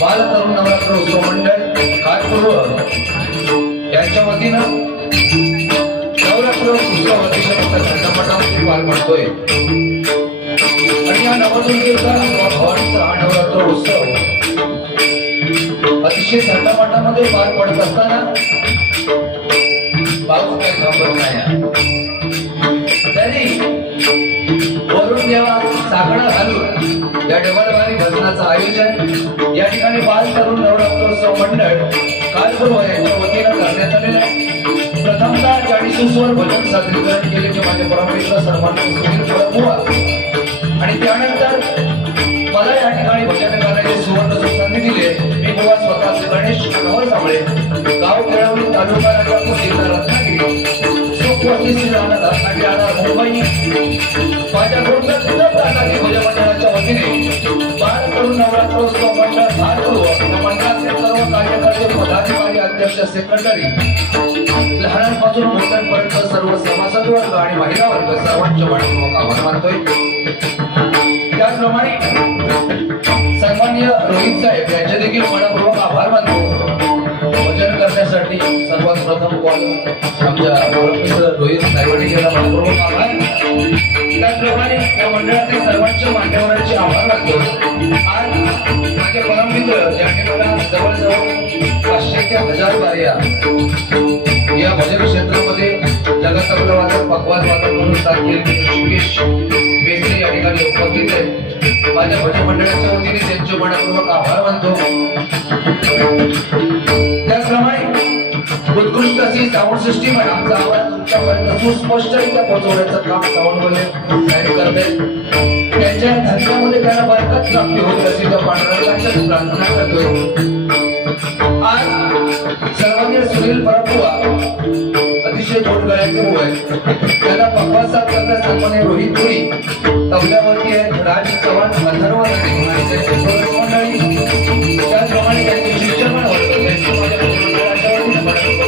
बाल तरुण नवरात्र उत्सव मंडळ कालपूर्व यांच्या वतीनं नवरात्र उत्सव अतिशय मोठ्या झटपटामध्ये पार पडतोय आणि या नवदुर्गेचा भवानीचा हा नवरात्र उत्सव अतिशय झटपटामध्ये पार पडत असताना पाऊस काही थांबत नाही तरी वरून जेव्हा साकडा घालून या डबलवारी भजनाचं आयोजन या ठिकाणी बाल तरुण नवरात्रोत्सव मंडळ कालपूर्व यांच्या वतीनं करण्यात आलेलं आहे. प्रथमतः 40 वर भजन सादरीकरण केले ते माझे परममित्र सन्माननीय सुनील प्रभुवा आणि त्यानंतर मला या ठिकाणी भजन करण्याचे सुवर्ण संधी दिले. मी गोवा स्वतःचे गणेश मनोहर साबळे गाव केळवली तालुका राजापूर जिल्हा रत्नागिरी सुखवती राहणार रत्नागिरी राहणार मुंबई माझ्या भजन मंडळाच्या वतीने बाल तरुण नवरात्रोत्सव मंडळ कालपूर्व या मंडळाचे सर्व कार्यकर्ते पदाधिकारी अध्यक्ष सेक्रेटरी लहानांपासून मोठ्यांपर्यंत सर्व सभासद वर्ग आणि महिला वर्ग सर्वांचे मनपूर्वक आभार मानतोय. त्याचप्रमाणे सन्माननीय रोहित साहेब यांचे देखील मनपूर्वक आभार मानतो. भजन करण्यासाठी सर्वात प्रथम कॉल आमच्या परममित्र रोहित साहेबांनी केला, मनपूर्वक आभार. त्याचप्रमाणे या मंडळातील सर्वांच्या मान्यवरांचे आभार मानतो. आज माझे परममित्र ज्यांनी मला जवळजवळ 500 ते 1000 बाऱ्या या भजन क्षेत्रामध्ये जगतातलं वादक पकवाज वादक म्हणून साथ केलेले ऋषिकेश मेस्त्री या ठिकाणी उपस्थित आहेत. माझ्या भजन मंडळाच्या वतीने त्यांचे मनपूर्वक आभार मानतो. त्याचप्रमाणे उत्कृष्ट अशी साऊंड सिस्टीम आहे. आमचा आवाज तुमच्यापर्यंत सुस्पष्टरित्या पोहोचवण्याचं काम साऊंडवाले करत आहेत. त्यांच्या धर्मामध्ये त्यांना बरकत प्राप्ती होत असेल तर पांडुरंगाची प्रार्थना करतोय. आज सर्वज्ञ सुनील परपुआ अतिशय गोडगळ्याचे भाऊ आहेत. त्याला पकवाज साथ करण्यास सन्माननीय रोहित पुरी तबल्यावरती आहेत. राज चव्हाण अथर्व नदी आणि त्यांची मंडळी त्याचप्रमाणे त्यांचे शिक्षण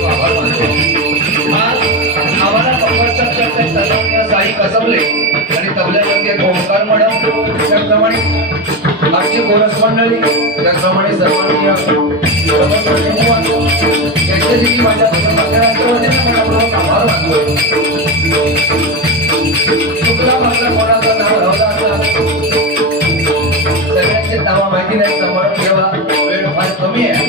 आभार मानतो. आज आम्हाला पकवाज साथ करण्यास सन्माननीय साई कसबले आणि तबल्यावरती ओंकार मॅडम त्याचप्रमाणे आमची कोरस मंडळी त्याचप्रमाणे सन्माननीय यांचे देखील माझ्या आभार मानतोय. शुक्ला मात्र कोणाचं नाव राहता असला सगळ्यांचे नावा माहिती नाही, समोर ठेवा, वेळ फार कमी आहे.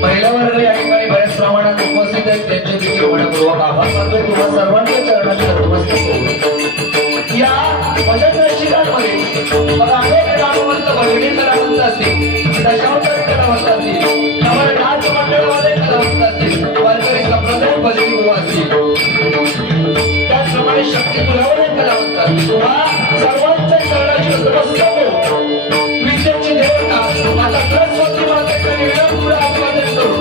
महिला वर्ग या ठिकाणी बऱ्याच प्रमाणात उपस्थित आहेत, त्यांचे देखील मनपूर्वक आभार मानतोय. तुम्हा सर्वांच्या चरणाशी नतमस्तक होतो. या भजन रसिकांमध्ये मला अनेक नामवंत भजनी कलावंत असतील, दशावतारी कलावंत असतील, त्यामुळे नाच मंडळवाले कलावंत असतील, वारकरी संप्रदाय भजनी गुरु असतील, त्याचप्रमाणे शक्ती तुलावले कलावंत असतील. तुम्हा सर्वांच्या चरणाशी नतमस्तक होतो. विद्येची देवता आता सरस्वती मातेच्या निवेदनापुढे अभिवादन करू.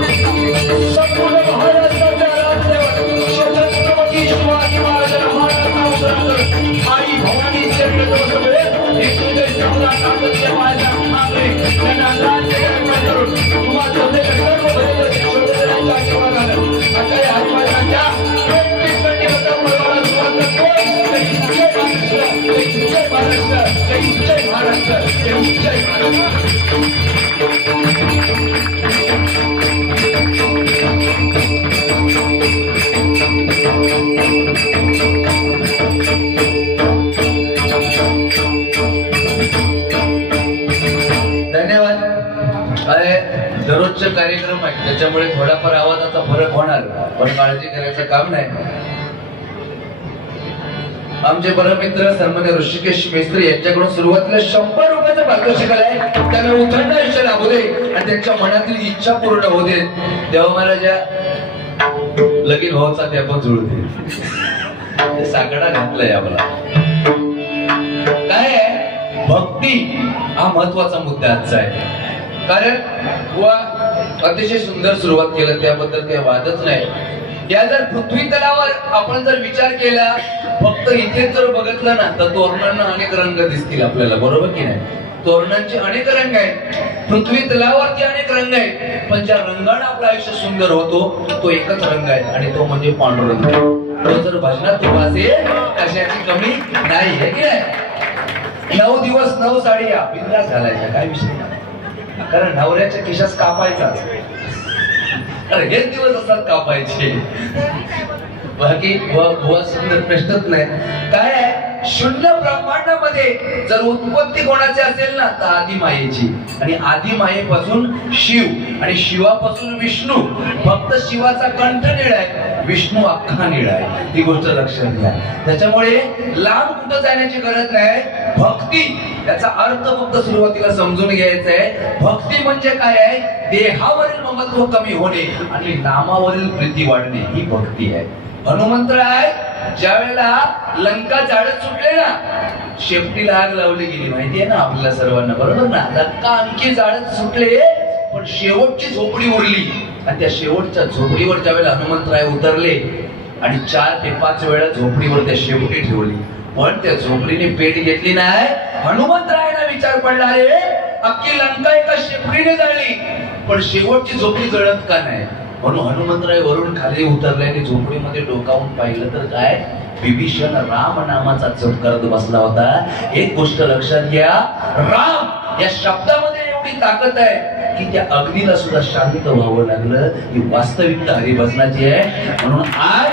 संपूर्ण महाराष्ट्राच्या राज्यावर छत्रपती शिवाजी महाराजांना महाराजांना उतरवलं. आई भवानी चरणसमोर हिंदूचे सम्राट काकतीय माझ्या मागे त्यांना राज्य करून तुम्हा सर्व शोधण्याच्या आशीर्वादानं आता या हरिवाराच्या जय महाराष्ट्र, जय महाराष्ट्र, जय महाराष्ट्र. धन्यवाद. अरे दररोजचे कार्यक्रम आहे त्याच्यामुळे थोडाफार आवाजाचा फरक होणार, पण काळजी करायचं काम नाही. आमचे परममित्र सन्माननीय ऋषिकेश मेस्त्री यांच्याकडून सुरुवातीला 100 रुपयाचं पारितोषिक आहे. त्यांना उथंड आयुष्य लाभू दे आणि त्यांच्या मनातील इच्छा पूर्ण होऊ दे. देवा महाराजा लगीन भाऊचा त्या पण जुळू दे. साकडा घातलाय आम्हाला. काय आहे, भक्ती हा महत्वाचा मुद्दा आजचा आहे. कारण वा अतिशय सुंदर सुरुवात केलं, त्याबद्दल काही वादच नाही. या जर पृथ्वी तलावर आपण जर विचार केला, फक्त इथे जर बघितलं ना तर तोरणांना अनेक रंग दिसतील आपल्याला, बरोबर की नाही? तोरणांचे अनेक रंग आहेत, पृथ्वी तलावरती अनेक रंग आहेत, पण ज्या रंगाने आपलं आयुष्य सुंदर होतो तो एकच रंग आहे आणि तो म्हणजे पांडुरंग. तो जर भजनात उभा असेल कशाची कमी नाही, है की नाही? 9 दिवस 9 साड्या बिंदास घालायच्या, काय विषय नाही. कारण नवऱ्याच्या खिशास कापायचाच. अरे हेच दिवस असतात कापायचे. बाकी बुवा सुंदर प्रश्नच नाही. काय आहे, शून्य ब्रह्मांडामध्ये जर उत्पत्ती कोणाची असेल ना तर आदी मायेची, आणि आदी मायेपासून शिव आणि शिवापासून विष्णू. फक्त शिवाचा कंठ निळा आहे, विष्णू अख्खा निळा आहे. ही गोष्ट लक्षात घ्या. त्याच्यामुळे लांब कुठं जाण्याची गरज नाही. भक्ती याचा अर्थ फक्त सुरुवातीला समजून घ्यायचा आहे. भक्ती म्हणजे काय आहे, देहावरील ममत्व कमी होणे आणि नामावरील प्रीती वाढणे, ही भक्ती आहे. हनुमंतराय ज्या वेळेला लंका जाळत सुटले ना, शेपटीला आग लावली गेली, माहितीये ना आपल्याला सर्वांना, बरोबर ना. लंका आणखी जाळत सुटले, पण शेवटची झोपडी उरली, आणि त्या शेवटच्या झोपडीवर ज्या वेळेला हनुमंतराय उतरले आणि 4 ते 5 वेळा झोपडीवर त्या शेवटी ठेवली, पण त्या झोपडीने पेट घेतली नाही. हनुमंतरायांना विचार पडला, अरे अख्खी लंका एका शेपटीने जाळली, पण शेवटची झोपडी जळत का नाही. म्हणून हनुमंतराय वरून खाली उतरले आणि झोपडीमध्ये डोकावून पाहिलं तर काय, विभीषण राम नामाचा जप करत बसला होता. एक गोष्ट लक्षात घ्या, राम या शब्दामध्ये एवढी ताकद आहे की त्या अग्नीला सुद्धा शांत व्हावं लागलं. ही वास्तविकता हरिभजनाची आहे. म्हणून आज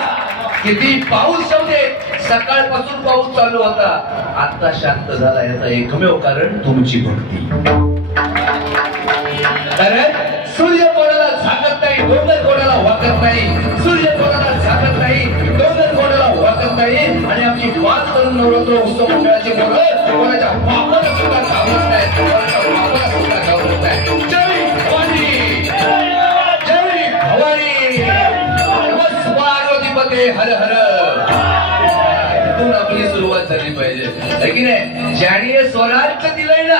किती पाऊस येऊ दे, सकाळपासून पाऊस चालू होता, आता शांत झाला, याचा एकमेव कारण तुमची भक्ती. कारण सूर्य कोणाला झाकत नाही, डोंगर कोणाला वाकत नाही. सूर्य कोणाला झाकत नाही, डोंगर कोणाला वाकत नाही. आणि आपली बात करून नवरात्र उत्सव मंडळाची मुलं कोणाच्या बापाला सुद्धा घाबरत नाही, कोणाच्या बापाला सुद्धा घाबरत नाही. जय भवानी, जय भवानी, नमः पार्वतीपते हर हर. इथून आपली सुरुवात झाली पाहिजे, है की नाही. ज्याने स्वराज्य दिलंय ना,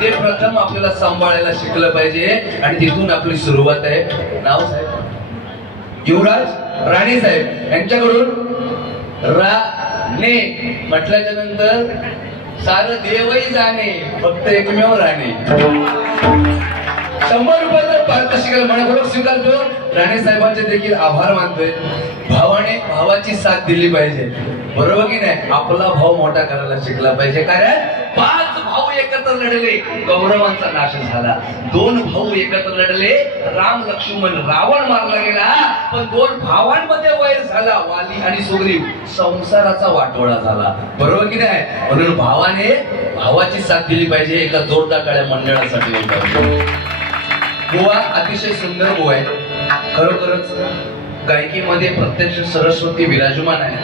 ते प्रथम आपल्याला सांभाळायला शिकलं पाहिजे, आणि तिथून आपली सुरुवात आहे. नाव साहेब युवराज राणे साहेब यांच्याकडून राणे म्हटल्याच्या नंतर सारं देवही जाणे, फक्त एकमेव राणे. 100 रुपयाचा पारितोषिक मनपूर्वक स्वीकारतो. राणे साहेबांचे देखील आभार मानतोय. भावाने भावाची साथ दिली पाहिजे, बरोबर की नाही. आपला भाव मोठा करायला शिकला पाहिजे. कारण 5 भाऊ एकत्र लढले, कौरवांचा नाश झाला. 2 भाऊ एकत्र लढले, राम लक्ष्मण रावण मारला गेला. पण 2 भावांमध्ये वैर झाला, वाली आणि सुग्रीव, संसाराचा वाटोळा झाला, बरोबर की नाही. म्हणून भावाने भावाची साथ दिली पाहिजे. एका जोरदार टाळ्या मंडळासाठी. बुवा अतिशय सुंदर बुवा आहे, खरोखरच गायकीमध्ये प्रत्यक्ष सरस्वती विराजमान आहे.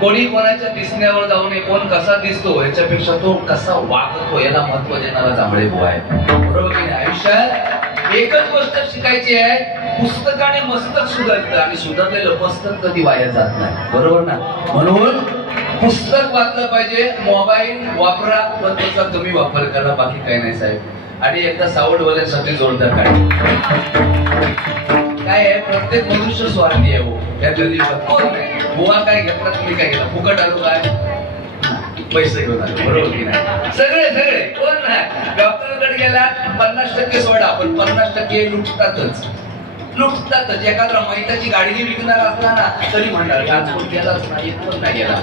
कोणी कोणाच्या दिसण्यावर जाऊ नये, कोण कसा दिसतो याच्यापेक्षा तो कसा वागतो याला महत्व देणारा जांभळे बुवा आहे, बरोबर की नाही. आयुष्यात एकच गोष्ट शिकायची आहे, पुस्तकाने मस्तक सुधारतं आणि सुधारलेलं पुस्तक कधी वाया जात नाही, बरोबर ना. म्हणून पुस्तक वाचलं पाहिजे. मोबाईल वापरा, पण त्याचा कमी वापर करा, बाकी काही नाही साहेब. आणि एकदा सावडवाल्यांसाठी जोरदार काय आहे, प्रत्येक मनुष्य स्वार्थी आहे हो या गल्लीत. कोण नाही बुवा काय घेतला, तुम्ही काय केला, फुकट आलो काय, पैसे घेऊन आलो, बरोबर की नाही. सगळे सगळे कोण नाही. डॉक्टरकडे गेला 50% सोडा, पण 50% लुटतातच. एखादा मैताची गाडी विकणार असला ना तरी म्हणणार आज कोण गेलाच नाही, कोण नाही गेला,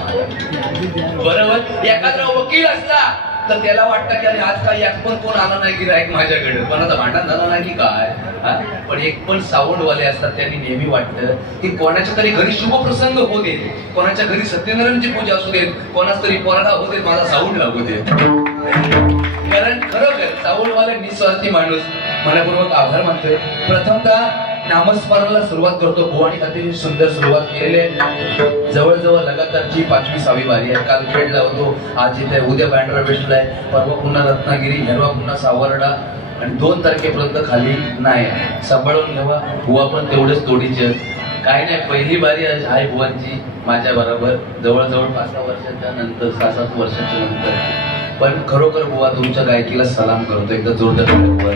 बरोबर. एखादा वकील असला तर त्याला वाटतं की अरे आज काही पण कोण आला नाही गिराईक माझ्याकडे, कोणाचा भांडण झालं नाही की काय. पण एक पण साऊंडवाले असतात, त्यांनी नेहमी वाटतं की कोणाच्या तरी घरी शुभप्रसंग होऊ दे, कोणाच्या घरी सत्यनारायणची पूजा असू दे, कोणाच तरी पोराला होऊ दे, माझा साऊंड लागू दे. कारण खरोखर साऊंडवाले निस्वार्थी माणूस. मनपूर्वक आभार मानतोय. प्रथमतः नामस्मरणाला सुरुवात करतो बुवा, आणि अतिशय सुंदर सुरुवात केलेली आहे. जवळजवळ लगातारची 5वी-6वी वारी आहे. काल खेळला होतो, आज इथे, उद्या बँड्रा बेस्टला आहे, परवा पुन्हा रत्नागिरी, हेरवा पुन्हा सावर्डा, आणि 2 तारखेपर्यंत खाली नाही. सांभाळून घ्यावा. बुवा पण तेवढेच तोडीचे. काय नाही, पहिली बारी आहे बुवांची माझ्या बरोबर, जवळजवळ 5-6 वर्षाच्या नंतर, 6-7 वर्षाच्या नंतर. पण खरोखर बुवा तुमच्या गायकीला सलाम करतो, एकदा जोरदार बुवा.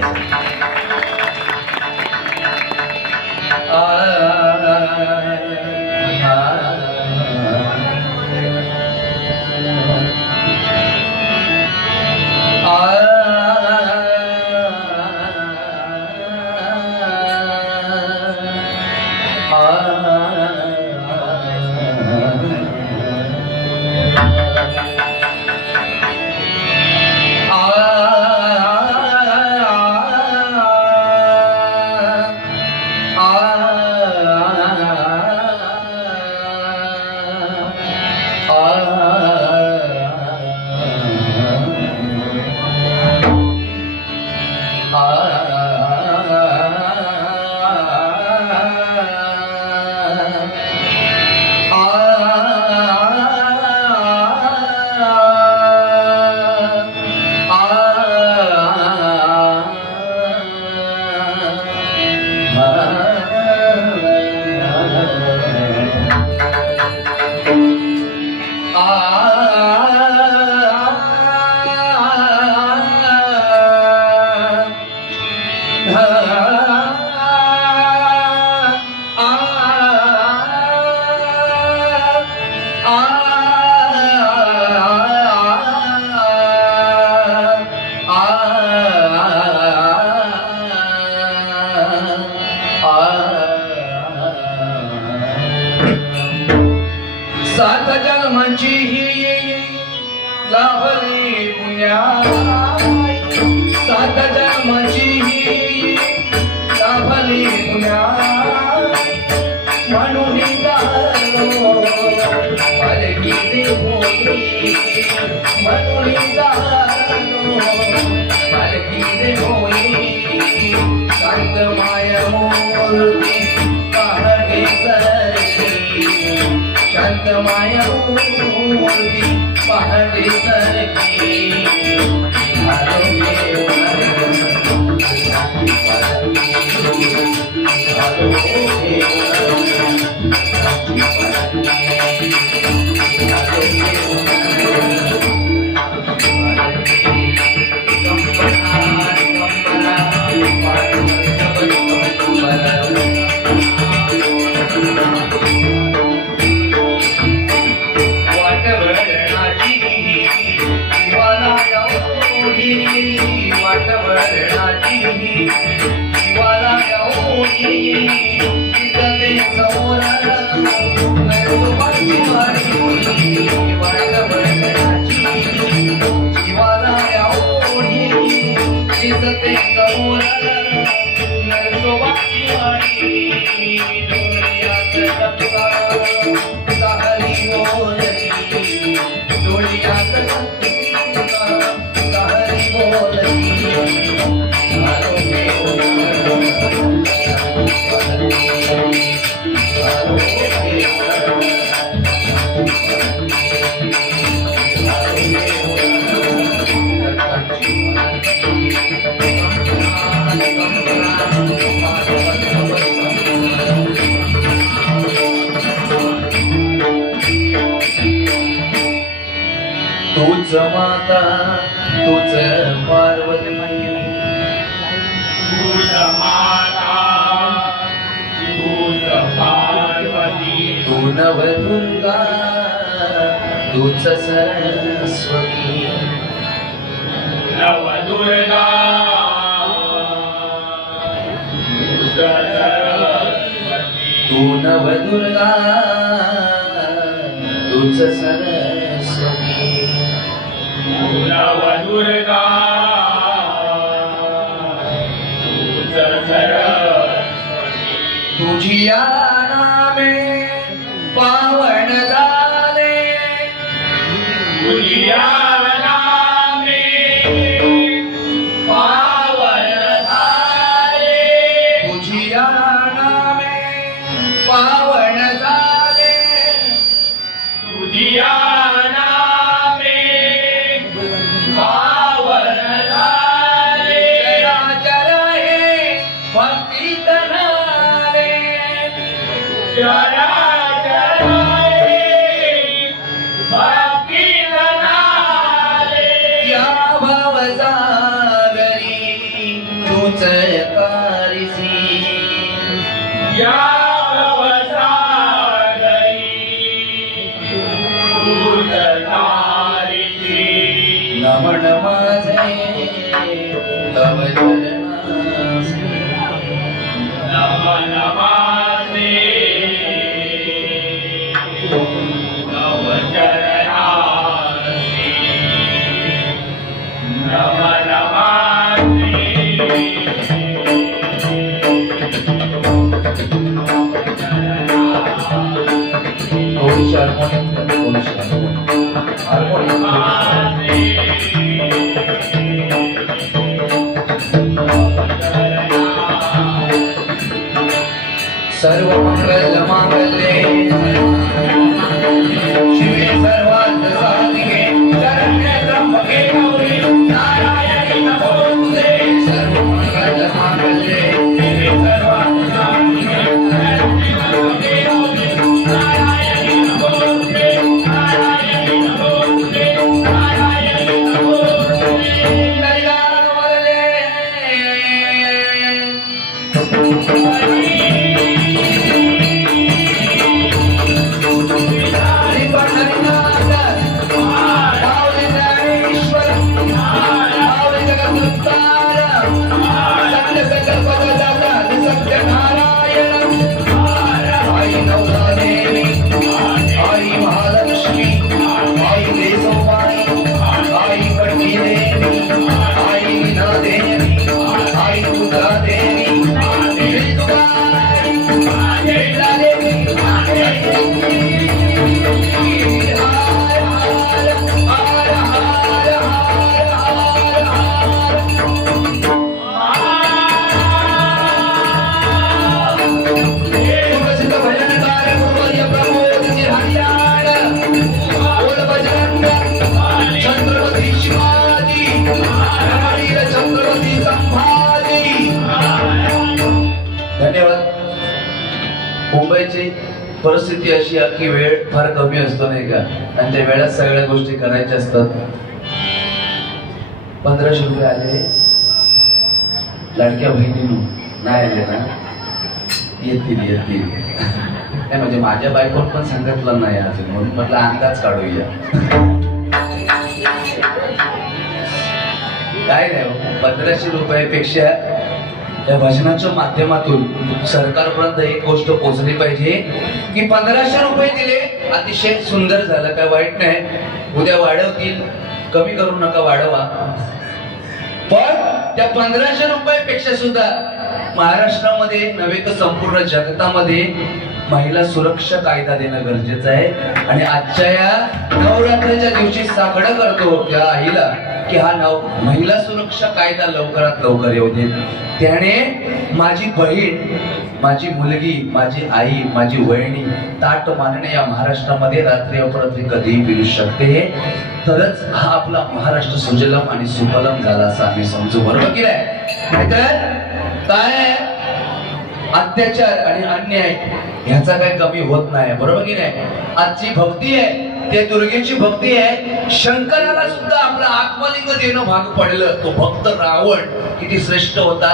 तूच माता तूच पार्वती तूच माता तूच पार्वती तू नवदुर्गा तूच सरस्वती नवदुर्गा तूच सरस्वती तू नवदुर्गा तूच सरस्वती नवदुर्गा तूच सरस्वती तुझी या नामे पावन झाले तुझी या नामे पावन झाले तुझी या नामे पावन झाले तुझी या नामे पावन झाले चराचर हे भक्तीत न्हाले चराचर हे भक्तीत न्हाले या भवसागरी तूच तारिसी या भवसागरी तूच तारिसी नमन माझे तव चरणासी नमन माझे तव चरणासी नमन माझे थोडीशी हार्मोनियम सर्व मंगल मांगल्ये शिवे सर्वार्थ साधिके शरण्ये त्र्यंबके गौरी नारायणी नमोस्तुते सर्व मंगल मांगल्ये शिवे सर्वार्थ साधिके शरण्ये त्र्यंबके गौरी नारायणी नमोस्तुते नारायणी नमोस्तुते नारायणी नमोस्तुते ललिता वरदे देवी मुंबईची परिस्थिती अशी आहे की वेळ फार कमी असतो नाही का, आणि त्या वेळात सगळ्या गोष्टी करायच्या असतात. 1500 रुपये आले लाडक्या बहिणींनो, नाही आले ना, येतील नाही म्हणजे माझ्या बायकोन पण सांगितलं नाही अजून, म्हणून म्हटलं अंदाज काढूया. काय नाही, 1500 रुपयापेक्षा या भाषणाच्या माध्यमातून सरकारपर्यंत एक गोष्ट पोहोचली पाहिजे की 1500 रुपये दिले, अतिशय सुंदर झालं, काय वाईट नाही. उद्या वाढवतील, कमी करू नका, वाढवा. पण त्या 1500 रुपयापेक्षा सुद्धा महाराष्ट्रामध्ये नव्हे तर संपूर्ण जगतामध्ये महिला सुरक्षा कायदा देणं गरजेचं आहे. आणि आजच्या या नवरात्रीच्या दिवशी साकडं करतो त्या आईला की हा महिला सुरक्षा कायदा लवकरात लवकर येऊ दे. त्याने माझी बहीण, माझी मुलगी, माझी आई, माझी वहिनी ताट मानणे या महाराष्ट्रामध्ये रात्री अपरात्री कधीही फिरू शकते. तरच हा आपला महाराष्ट्र सुजलम आणि सुफलम झाला असं आम्ही समजू, बरोबर की नाही? नाहीतर काय अत्याचार आणि अन्याय ह्याचा काही कमी होत नाही, बरोबर की नाही? आजची भक्ती आहे ते दुर्गेची भक्ती आहे. शंकराला सुद्धा आपला आत्मलिंग देणं भाग पडलं. तो भक्त रावण किती श्रेष्ठ होता.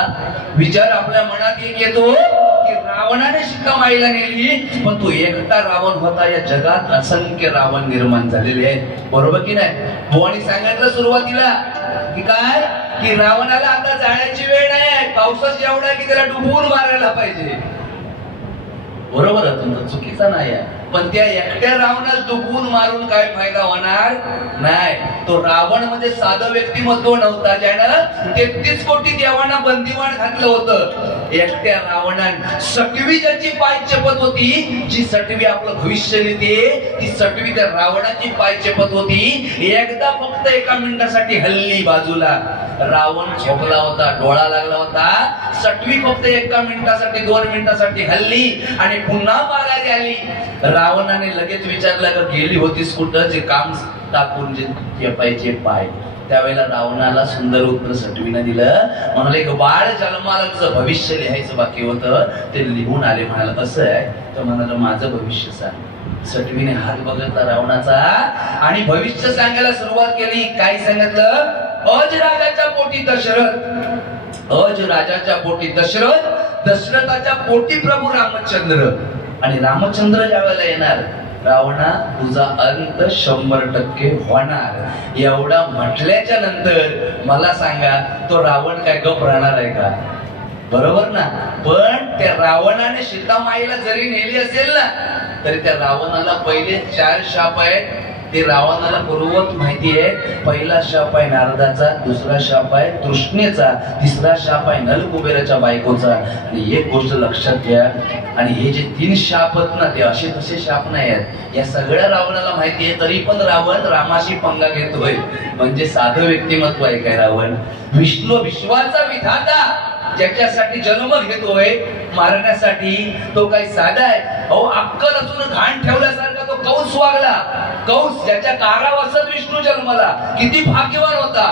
विचार आपल्या मनात एक येतो की रावणाने सीता माईला नेली, पण तो एकटा रावण होता. या जगात असंख्य रावण निर्माण झालेले आहेत, बरोबर की नाही? भवानी सांगितलं सुरुवातीला की काय, की रावणाला आता जाण्याची वेळ नाही, पावसाच एवढा की त्याला डुबवून मारायला पाहिजे. बरोबर आहे, तुमचं चुकीचा नाही आहे. पण त्या एकट्या रावणाला डुबवून मारून काय फायदा होणार नाही. तो रावण म्हणजे साधं व्यक्तिमत्व नव्हता, ज्यानं 33 कोटी देवांना बंदिवान घातलं होतं. एकट्या रावणानं सटवी ज्याची पाय चेपत होती, जी सटवी आपलं भविष्य नेते, ती सटवी त्या रावणाची पाय चेपत होती. एकदा फक्त एका मिनिटासाठी हल्ली बाजूला, रावण झोपला होता, डोळा लागला होता. सटवी फक्त एका मिनिटासाठी, 2 मिनिटासाठी हल्ली आणि पुन्हा माघारी आली. रावणाने लगेच विचारलं का गेली होतीस कुठं, जे काम टाकून जे चेपायचे पाय. त्यावेळेला रावणाला सुंदर उत्तर सटवीनं दिलं. म्हणाले एक बाळ जन्माला भविष्य लिहायचं बाकी होतं, ते लिहून आले. म्हणाला असं आहे तर म्हणाला माझं भविष्य सांग. सटवीने हात बघितला रावणाचा आणि भविष्य सांगायला सुरुवात केली. काय सांगितलं? अज राजाच्या पोटी दशरथ, अज राजाच्या पोटी दशरथ, दशरथाच्या पोटी प्रभू रामचंद्र. आणि रामचंद्र ज्या वेळेला येणार, रावणा तुझा अंत 100% होणार. एवढा म्हटल्याच्या नंतर मला सांगा, तो रावण काय गप राहणार आहे का? बरोबर ना? पण त्या रावणाने सीतामाईला जरी नेली असेल ना, तरी त्या रावणाला पहिले 4 शाप आहेत. ते रावणाला पूर्ववत माहिती आहे. पहिला शाप आहे नारदाचा, दुसरा शाप आहे तृष्णेचा, तिसरा शाप आहे नलकुबेराच्या बायकोचा. आणि एक गोष्ट लक्षात घ्या, आणि हे जे 3 शाप आहेत ना, ते असे तसे शाप नाही आहेत. या सगळ्या रावणाला माहिती आहे, तरी पण रावण रामाशी पंगा घेतोय. म्हणजे साधं व्यक्तिमत्व आहे काय रावण? विष्णू विश्वाचा विधाता ज्याच्यासाठी जन्म घेतोय मारण्यासाठी, तो काही साधा आहे? अहो अक्कल असून घाण ठेवल्यासारखा तो कंस वागला. कंस ज्याच्या कारावासात विष्णू जन्मला, किती भाग्यवान होता.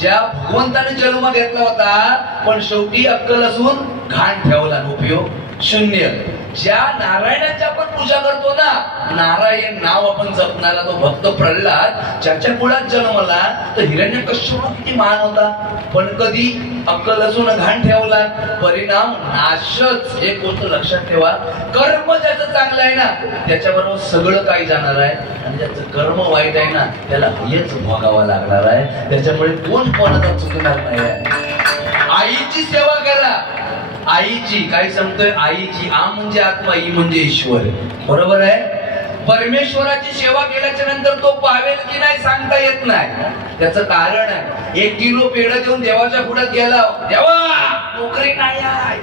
ज्या भगवंताने जन्म घेतला होता, पण शेवटी अक्कल असून घाण ठेवला, उपयोग शून्य. ज्या नारायणाची आपण पूजा करतो ना, नारायण नाव आपण जपणारा तो भक्त प्रल्हाद ज्याच्या कुळात जन्मला, तर हिरण्यकश्यप किती महान होता, पण कधी अक्कल असून घाण ठेवला, परिणाम नाशच. एक गोष्ट लक्षात ठेवा, कर्म ज्याचं चांगलं आहे ना, त्याच्याबरोबर सगळं काही जाणार आहे, आणि ज्याचं कर्म वाईट आहे ना, त्याला हेच भोगावं लागणार आहे. त्याच्यामुळे कोण कोणाचा चुकणार नाही. आईची सेवा करा. आईची काय सांगतोय? आईची. आ म्हणजे आत्मा, ई म्हणजे ईश्वर, बरोबर आहे? परमेश्वराची सेवा केल्याच्या नंतर तो पावेल की नाही सांगता येत नाही. त्याचं कारण आहे, 1 किलो पेढा देऊन देवाच्या पुढ्यात गेला, देवा नोकरी नाही आहे,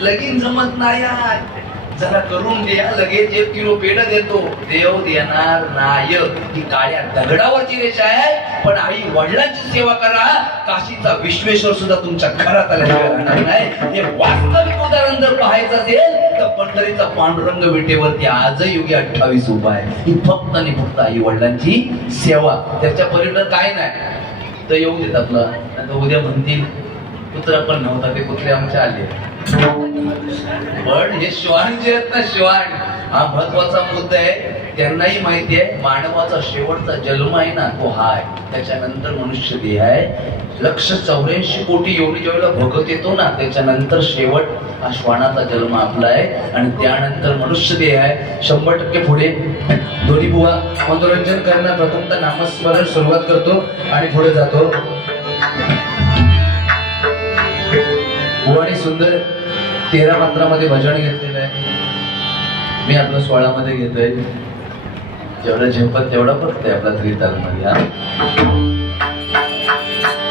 लगीन जमत नाही आहे, जरा करून द्या. लगेच 1 किलो पेढा देतो. देव देणार नाही. ही काळ्या दगडावरची रेषा आहे. पण आई वडिलांची सेवा करा. काशीचा विश्वेश्वर सुद्धा तुमच्या घरात आल्याशिवाय राहणार नाही. हे वास्तविक उदाहरण जर पाहायचं असेल तर पंढरीचा पांडुरंग विटेवरती आजही योगी 28 उभा आहे. ही फक्त आणि फक्त आई वडिलांची सेवा. त्याच्या पलीकडे काय नाही. तर येऊ देत आपलं, उद्या म्हणतील कुत्रा पण नव्हता, ते कुत्रे आमचे आले. पण हे श्वान जे आहेत ना, श्वान हा महत्वाचा मुद्दा आहे. त्यांनाही माहिती आहे मानवाचा शेवटचा जन्म आहे ना तो हा आहे, त्याच्यानंतर मनुष्य देह आहे. 184 कोटी योनी ज्यावेळेला भगत येतो ना त्याच्यानंतर शेवट हा श्वानाचा जन्म आपला आहे आणि त्यानंतर मनुष्य देह आहे. 100% पुढे दोन्ही बुवा मनोरंजन करणं, प्रथमतः नामस्मरण सुरुवात करतो आणि पुढे जातो. बुवाने सुंदर 13 मंत्रामध्ये भजन घेतलेलं आहे. मी आपलं 16 मध्ये घेतोय. जेवढं झेपत तेवढा फक्त आहे आपला त्रिताल मध्ये.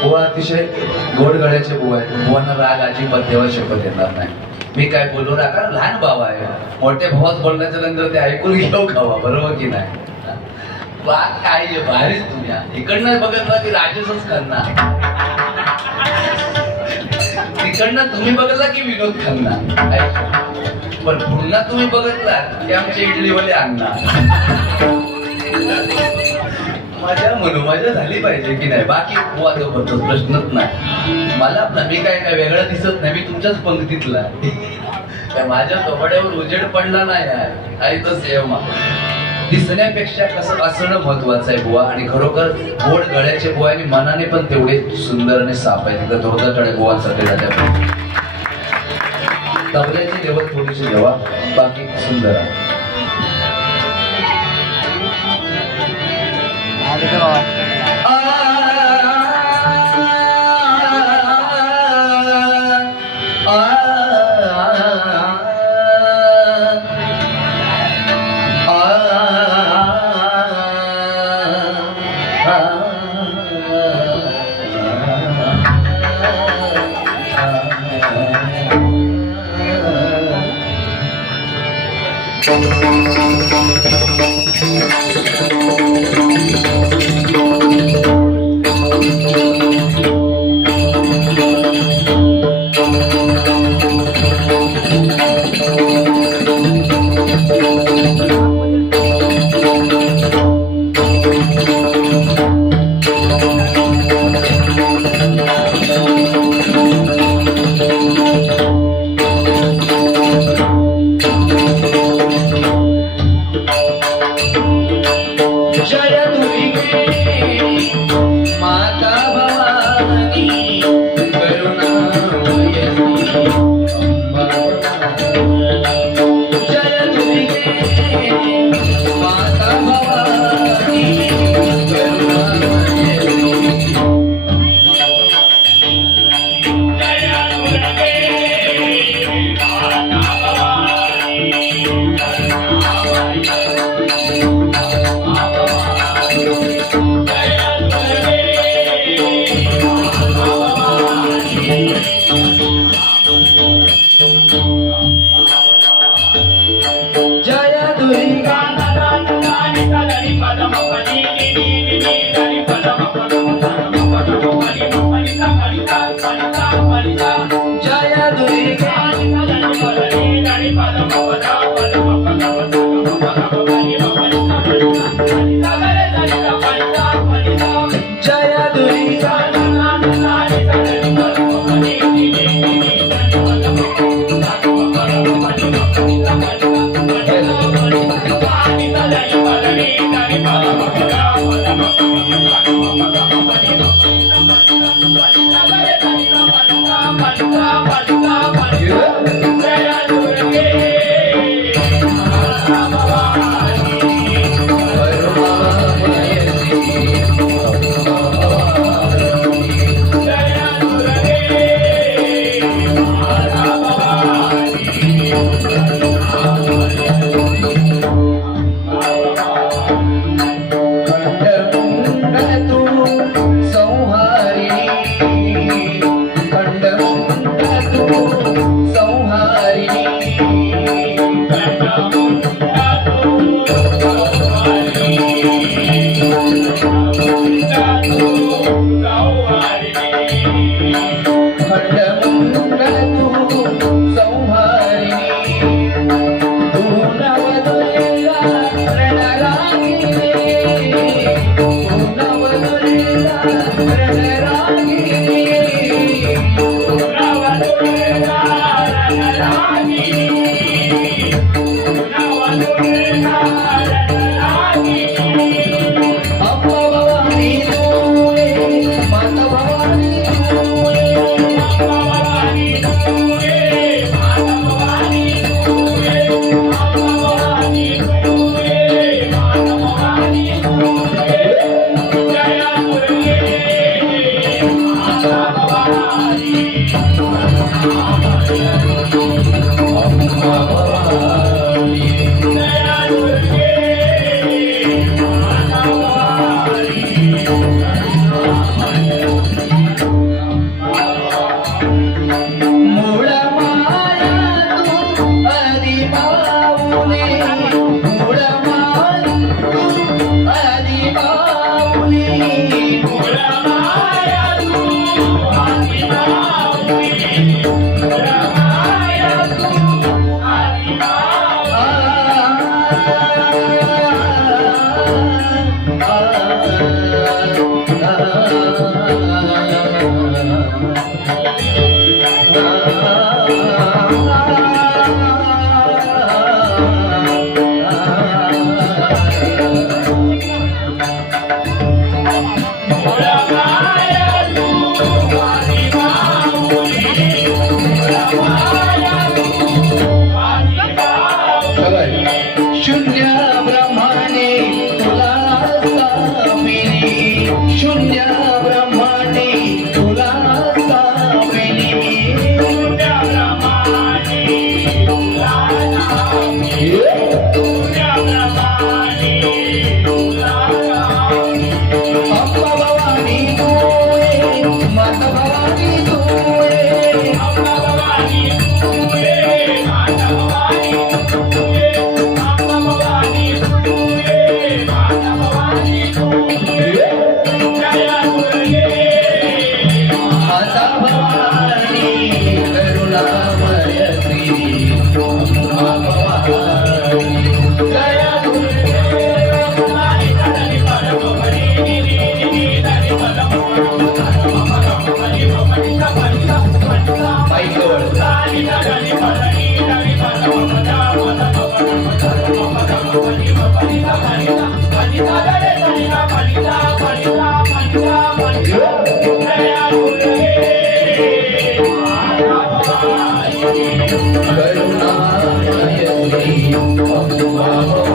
बुवा अतिशय गोड गळ्याचे बुवा आहेत. बुवांना राग अजिबात तेव्हा शपथ येणार नाही. मी काय बोलू नका, लहान भाव आहे. मोठ्या भावाच बोलण्याच्या नंतर ते ऐकून घेऊ खावा, बरोबर की नाही? बात काय भारीच तुम्ही इकडनं बघितलं की राजेशच खन्ना, तिकडनं तुम्ही बघितला की विनोद खन्ना, पण पुन्हा तुम्ही बघितलात की आमचे इडलीवाले अण्णा. मजा झाली पाहिजे की नाही? बाकी होतो प्रश्नच नाही. मला आपला मी काय वेगळं दिसत नाही, मी तुमच्याच पंक्तीतला. माझ्या कपड्यावर उजेड पडला नाही आहे तर सेवा दिसण्यापेक्षा कसं असणं महत्वाचं आहे बुवा. आणि खरोखर गोड गळ्याचे बुवा आणि मनाने पण तेवढे सुंदर आणि साफ आहे. तिथं दोरदाकडे बुवांसाठी राजा तबल्याची लेवल थोडीशी जेव्हा बाकी सुंदर आहे. शून्य ब्रह्माने तुला स्थापिली, शून्य ब्रह्माने तुला स्थापिली. अप्पा भवानी तू रे, माता भवानी तू रे, माता भवानी करुणामय श्री उमा भवानी दया करुणामय श्री उमा भवानी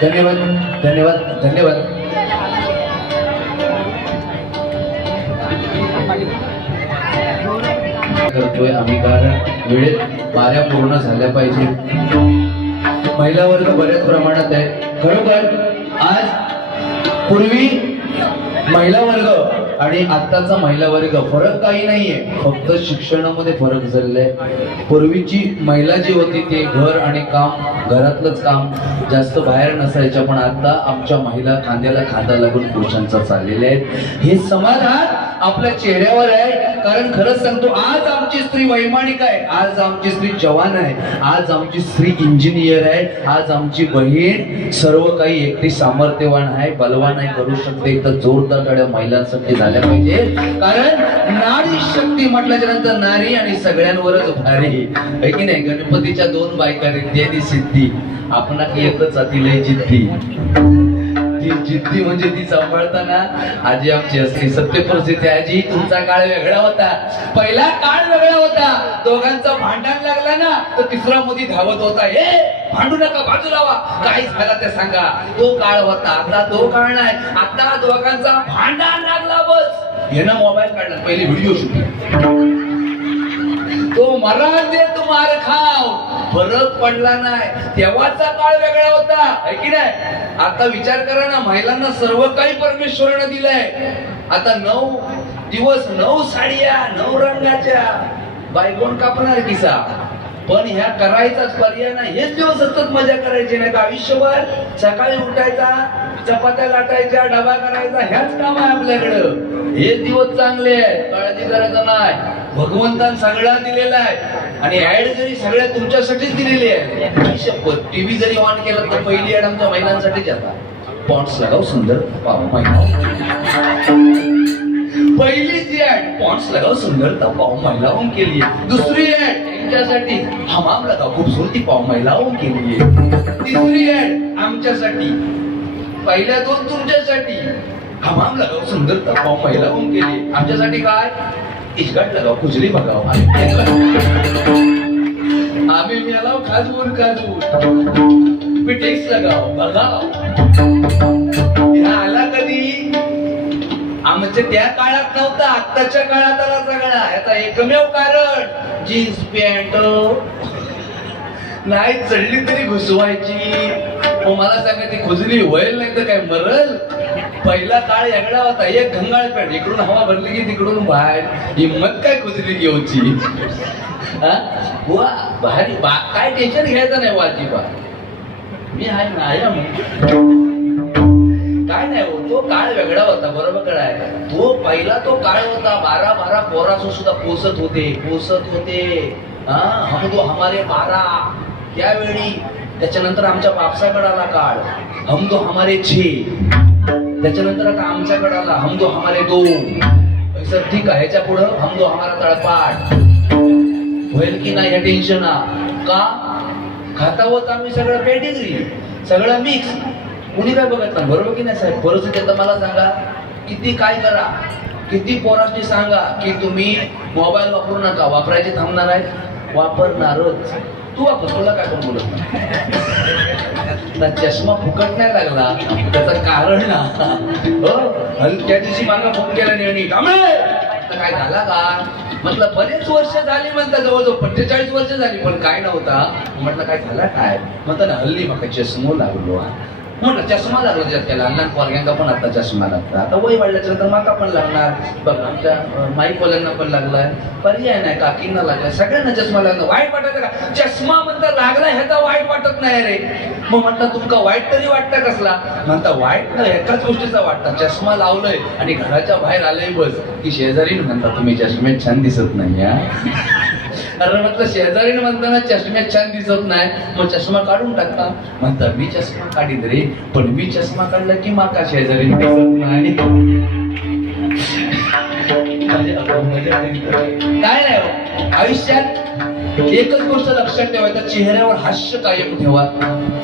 धन्यवाद धन्यवाद धन्यवाद. करतोय आम्ही कारण वेळेत बाऱ्या पूर्ण झाल्या पाहिजे. महिला वर्ग बऱ्याच प्रमाणात आहे खरोखर. आज पूर्वी महिला वर्ग आणि आत्ताचा महिला वर्ग फरक काही नाहीये, फक्त शिक्षणामध्ये फरक झालेला आहे. पूर्वीची महिला जी होती ते घर आणि काम, घरातलंच काम, जास्त बाहेर नसायच्या. पण आता आमच्या महिला खांद्याला खांदा लागून पुरुषांचा चाललेले आहेत. हे समाधान आपल्या चेहऱ्यावर आहे. कारण खरंच सांगतो, आज आमची स्त्री वैमानिक आहे, आज आमची स्त्री जवान आहे, आज आमची स्त्री इंजिनियर आहे, आज आमची बहीण सर्व काही एकटी सामर्थ्यवान आहे, बलवान आहे, करू शकते. तर जोरदार टाळ्या महिलांसाठी झाल्या पाहिजे. कारण नारी शक्ती म्हटल्याच्या नंतर नारी आणि सगळ्यांवरच भारी आहे की नाही. गणपतीच्या दोन बायका रिद्धी आणि सिद्धी, आपणा एकच अतिलय जिद्दी. ती जिद्दी म्हणजे ती सांभाळताना आजी आमची असली सत्य परिस्थिती. आजी तुमचा काळ वेगळा होता, पहिला काळ वेगळा होता. दोघांचं भांडण लागलं ना तर तिसरा मोदी धावत होता, हे भांडू नका, बाजू लावा, काय झालं ते सांगा. तो काळ होता, आता तो काळ नाही. आता दोघांचा भांडण लागला बस यानं मोबाईल काढला, पहिले व्हिडिओ शूटिंग. तो महाराज दे तुम्हार खाव, फरक पडला नाही. तेव्हाचा काळ वेगळा होता है की नाही. आता विचार करा ना, महिलांना सर्व काही परमेश्वरानं दिलंय. आता 9 दिवस 9 साड्या 9 रंगाच्या, बायकोण कापणार किसा. पण ह्या करायचाच पर्याय नाही. हेच दिवस सतत मजा करायची नाही का आयुष्यभर. सकाळी उठायचा, चपात्या लाटायच्या, डबा करायचा, ह्याच काम आहे आपल्याकडं. हे दिवस चांगले आहेत, काळजी करायचं नाही. भगवंतान सगळा दिलेला आहे आणि ऍड जरी सगळ्या तुमच्यासाठीच दिलेली आहे. शपथ टीव्ही जरी ऑन केला तर पहिली ऍड आमच्या महिलांसाठीच येतात. पॉन्ड्स लगाव सुंदर पाव महिला. पहिली जी ऍड पॉन्ड्स लगाव सुंदर पाव महिलाओं के लिए. दुसरी ऍड त्यांच्यासाठी हमाम लगाव खूबसूरती पाव महिलाओं के लिए. तिसरी ऍड आमच्यासाठी, पहिल्या 2 तुमच्यासाठी. हमाम लगाव सुंदर पाव महिलाओं के लिए. आमच्यासाठी काय, इस्कट लगाव खुजली बघाव. आम्ही मेलाव खाजवून खाजवून पिटेक्स लगाव बघाव. आला कधी आमच्या त्या काळात नव्हता, आत्ताच्या काळात आला सगळा. याचा एकमेव कारण जीन्स पॅन्ट नाही चढली तरी घुसवायची. मला सांगा ती खुजली होईल नाही तर काय मरल. पहिला काळ वेगळा होता. एक घंगाळ पेट, इकडून हवा भरली की तिकडून बाहेर. हिंमत काय कुजली घेऊची. बुवा भारी काय टेन्शन घ्यायचं नाही अजिबात. मी आहे ना आहे काय नाही हो. तो काळ वेगळा होता. बरोबर काय तो पहिला तो काळ होता. 12 पोरासो सुद्धा पोसत होते. हम दो हमारे 12 त्यावेळी. त्याच्यानंतर आमच्या बापसाकडे आला काळ हम दो हमारे 6. त्याच्यानंतर आता आमच्याकडे आला हम दो हमारे 2. सर ठीक आहे. ह्याच्या पुढं हम दो हमारा तळपाट. होईल की नाही हे टेन्शन का खाता होत आम्ही सगळं पेडिग्री सगळं मिक्स. कुणी काय बघत नाही. बरोबर की नाही साहेब. परिस्थिती तर मला सांगा किती काय करा किती पोरांनी सांगा की तुम्ही मोबाईल वापरू नका. वापरायचे थांबणार आहे वापरणारच. तू वापर तुला काय पण बोलत नाही. चष्मा फुकट नाही लागला त्याचं कारण ना त्या दिवशी मागा फोन केला नाही काय झाला का म्हटलं बरेच वर्ष झाली म्हणता जवळजवळ 45 वर्ष झाली पण काय नव्हता. म्हटलं काय झाला काय म्हणता ना हल्ली मग चष्मा लागलो. म्हटलं चष्मा लागला त्यात लहान लहान पोरग्यांना पण आता चष्मा लागला. आता वय वाढल्याच्या नंतर माका पण लागणार. बघ आमच्या माईपोल्यांना पण लागलाय. पर्याय नाही काकींना लागलाय. सगळ्यांना चष्मा लागला. वाईट वाटत का चष्मा म्हणता लागला ह्याचा वाईट वाटत नाही रे. मग म्हटलं तुमका वाईट तरी वाटतं कसला म्हणता वाईट ना एकाच गोष्टीचा वाटतं. चष्मा लावलंय आणि घराच्या बाहेर आलंय बस की शेजारी म्हणता तुम्ही चष्म्यात छान दिसत नाही. अरे म्हटलं शेजारीने म्हणताना चष्म्यात छान दिसत नाही मग चष्मा काढून टाकता. म्हणता मी चष्मा काढीत रे पण मी चष्मा काढला की माका शेजारी दिसत नाही. काय नाही आयुष्यात एकच गोष्ट लक्षात ठेवायचं चेहऱ्यावर हास्य कायम ठेवा.